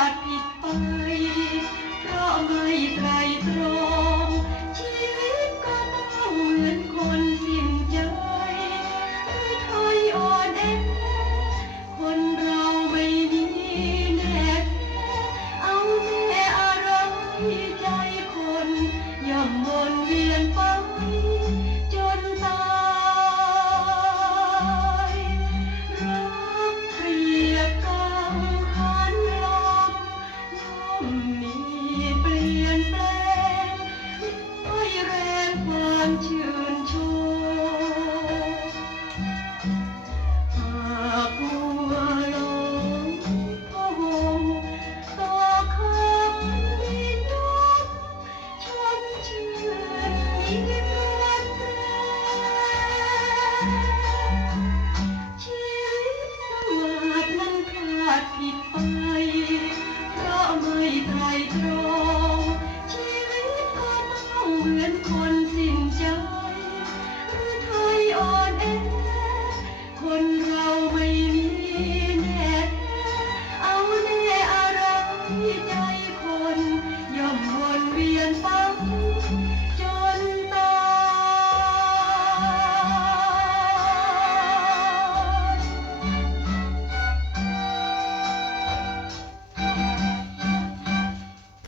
capitães.